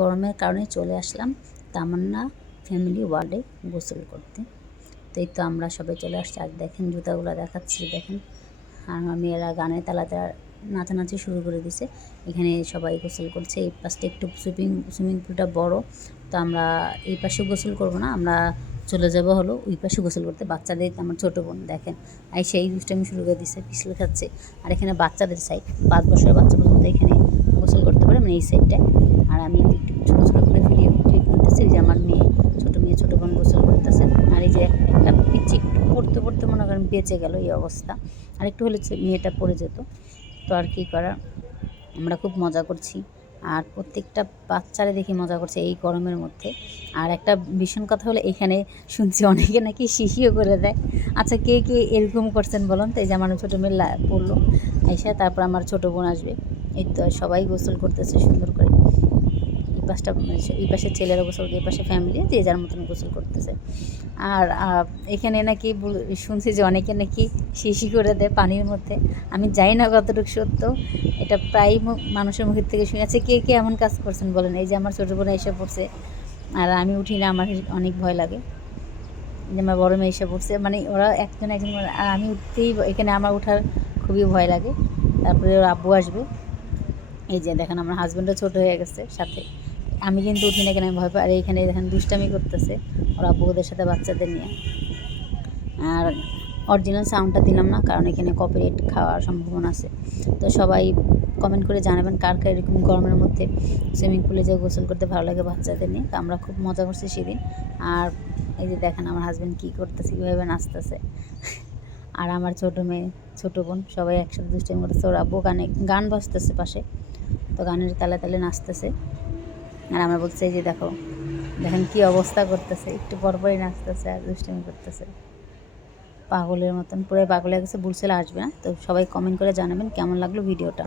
গরমের কারণে চলে আসলাম তামান্না ফ্যামিলি ওয়ার্ডে গোসল করতে। তো এই তো আমরা সবাই চলে আসছি। আর দেখেন জুতাগুলো দেখাচ্ছি, দেখেন। আর আমার মেয়েরা গানের তালাতে নাচানাচি শুরু করে দিছে। এখানে সবাই গোসল করছে। এই পাশটা একটু সুইমিং পুলটা বড়, তো আমরা এই পাশে গোসল করব না, আমরা চলে যাব হলো ওই পাশে গোসল করতে। বাচ্চাদের, আমার ছোটো বোন দেখেন আর সেই দুষ্টামি শুরু করে দিচ্ছে, পিছলে খাচ্ছে। আর এখানে বাচ্চাদের সাইড, 5 বছরের বাচ্চা পর্যন্ত এখানে গোসল করতে পারে, মানে এই সাইডটায়। আর আমি একটু ছোটো ছোটো করে ক্লিপ নিতেছি। যে আমার মেয়ে, ছোটো বোন গোসল করতেছে। আর এই যে একটা পিচ্ছি একটু পড়তে মনে করেন বেঁচে গেল এই অবস্থা। আর একটু হলে মেয়েটা পড়ে যেত। তো আর কি করার, আমরা খুব মজা করছি। আর প্রত্যেকটা বাচ্চারা দেখি মজা করছে এই গরমের মধ্যে। আর একটা ভীষণ কথা হলো, এখানে শুনছি অনেকে নাকি শিশিও করে দেয়। আচ্ছা, কে এরকম করছেন বলুন তো? এই যে আমার ছোটো মেয়ে পড়লো আইসা, তারপর আমার ছোটো বোন আসবে। এই তো সবাই গোসল করতেছে সুন্দর করে। এই পাশে ছেলেরা গোসল, এই পাশে ফ্যামিলি, যে যার মতন গোসল করতেছে। আর এখানে নাকি শুনছি যে অনেকে নাকি শিশি করে দেয় পানির মধ্যে। আমি জানি না কতটুকু সত্য, এটা প্রায় মানুষের মুখের থেকে শুনে। আছে কে এমন কাজ করছেন বলেন? এই যে আমার ছোটো বোন এসে পড়ছে, আর আমি উঠি না, আমার অনেক ভয় লাগে। যে আমার বড় মেয়ে এসে পড়ছে, মানে ওরা একজন, আর আমি উঠতেই, এখানে আমার ওঠার খুবই ভয় লাগে। তারপরে ওর আব্বু আসবে। এই যে দেখেন আমার হাজব্যান্ডও ছোটো হয়ে গেছে সাথে। আমি কিন্তু উঠি না, কেন আমি ভয় পাই। আর এইখানে দেখেন দুষ্টামি করতেছে ওর আব্বু ওদের সাথে, বাচ্চাদের নিয়ে। আর অরিজিনাল সাউন্ডটা দিলাম না, কারণ এখানে কপিরাইট খাওয়ার সম্ভাবনা আছে। তো সবাই কমেন্ট করে জানাবেন কার এরকম গরমের মধ্যে সুইমিং পুলে যে গোসল করতে ভালো লাগে বাচ্চাদের নিয়ে। তো আমরা খুব মজা করছি সেদিন। আর এই যে দেখেন আমার হাজব্যান্ড কী করতেছে, কীভাবে নাচতেছে। আর আমার ছোটো মেয়ে, ছোটো বোন সবাই একসাথে দুষ্টামি করতেছে। ওর আব্বু গান বাজতেছে পাশে, তো গানের তালে নাচতেছে। আর আমরা বলছি এই যে দেখেন কী অবস্থা করতেছে, একটু পরপরই নাচতেছে আর দুষ্টামি করতেছে পাগলের মতন, পুরো পাগল হয়ে গেছে। বুলসেল আসবে না। তো সবাই কমেন্ট করে জানাবেন কেমন লাগলো ভিডিওটা।